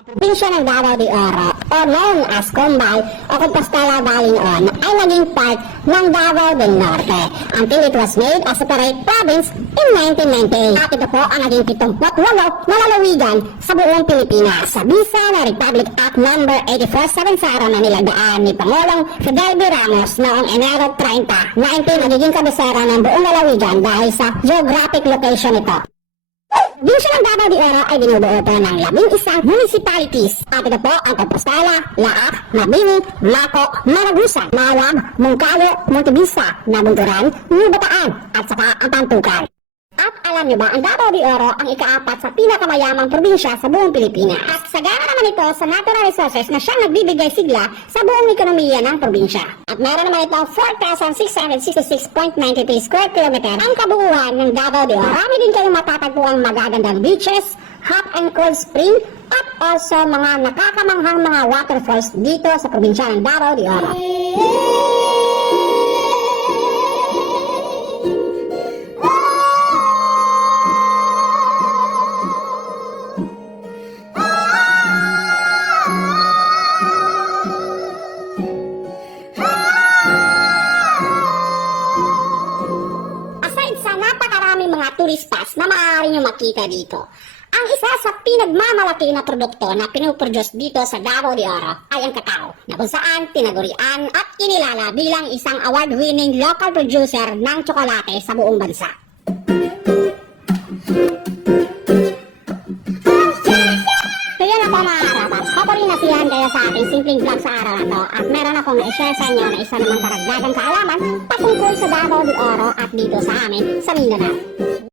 Probinsya ng Davao de Oro, or known as Cumbay o Compostela Valley noon, ay naging part ng Davao del Norte until it was made a separate province in 1998. At ito po ang naging 78 na lalawigan sa buong Pilipinas sa bisa ng Republic Act No. 84 sa Bensara na nilagdaan ni Pangulong Fidel B. Ramos noong Enero 30, 19 nagiging kabisera ng buong lalawigan dahil sa geographic location ito. Probinsya ng Davao de Oro ay binubuo po ng 11 municipalities. At ito po ang Compostela, Laak, Mabini, Maco, Maragusan, Mawag, Mungkalo, Montebisa, Nabunturan, Nubataan, at saka ang Pantukan. At alam niyo ba, ang Davao de Oro ang ika-4 sa pinakamayamang probinsya sa buong Pilipinas. At sagana naman ito sa natural resources na siyang nagbibigay sigla sa buong ekonomiya ng probinsya. At meron naman ito 4,666.93 square kilometer ang kabuuan ng Davao de Oro. Marami din kayong matatagpuang magagandang beaches, hot and cold spring, at also mga nakakamanghang mga waterfalls dito sa probinsya ng Davao de Oro. Mga tourist spots na maaari nyo makita dito. Ang isa sa pinagmamalaki na produkto na pinuproduce dito sa Davao de Oro ay ang kakao, na kung saan tinagurian at kinilala bilang isang award-winning local producer ng tsokolate sa buong bansa. Kaya na po mga karabas, paparin na siyan kayo sa ating simpleng vlog sa araw na to at meron akong na-share sa inyo na isa namang karagdagang kaalaman patungkol sa Davao de Oro at dito sa amin sa Mindanao.